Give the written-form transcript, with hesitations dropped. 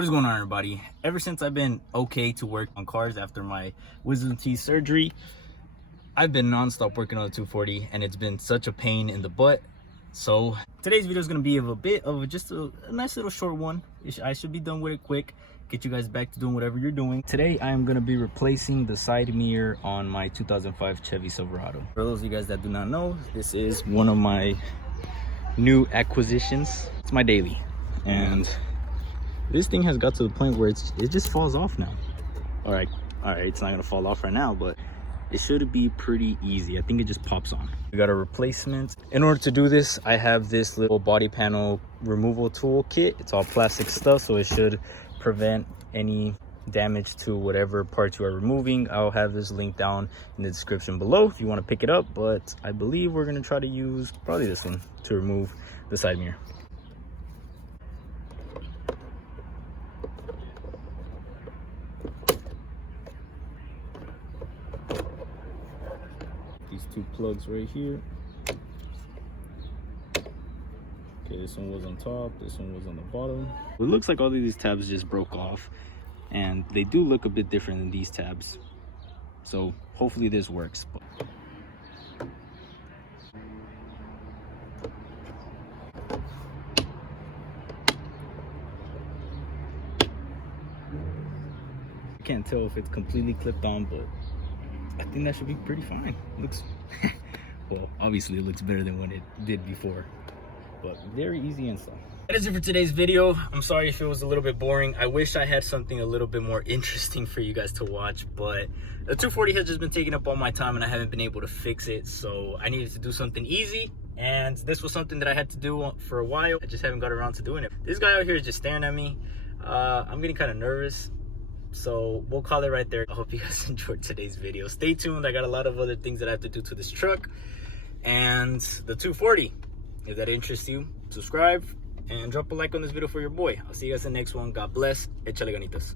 What is going on, everybody? Ever since I've been okay to work on cars after my wisdom teeth surgery, I've been non-stop working on the 240, and it's been such a pain in the butt. So today's video is going to be just a nice little short one. I should be done with it quick, get you guys back to doing whatever you're doing. Today I am going to be replacing the side mirror on my 2005 Chevy Silverado. For those of you guys that do not know, this is one of my new acquisitions. It's my daily, and this thing has got to the point where it just falls off now. All right, it's not gonna fall off right now, but it should be pretty easy. I think it just pops on. We got a replacement. In order to do this, I have this little body panel removal tool kit. It's all plastic stuff, so it should prevent any damage to whatever parts you are removing. I'll have this link down in the description below if you want to pick it up, but I believe we're gonna try to use probably this one to remove the side mirror. These two plugs right here. Okay, this one was on top, this one was on the bottom. It looks like all of these tabs just broke off, and they do look a bit different than these tabs. So hopefully this works. I can't tell if it's completely clipped on, but I think that should be pretty fine. Looks well, obviously it looks better than what it did before, but very easy install. That is it for today's video. I'm sorry if it was a little bit boring. I wish I had something a little bit more interesting for you guys to watch, but the 240 has just been taking up all my time and I haven't been able to fix it, so I needed to do something easy, and this was something that I had to do for a while. I just haven't got around to doing it. This guy out here is just staring at me. I'm getting kind of nervous, so we'll call it right there. I hope you guys enjoyed today's video. Stay tuned. I got a lot of other things that I have to do to this truck and the 240. If that interests you, subscribe and drop a like on this video for your boy. I'll see you guys in the next one. God bless. Echale Ganitas.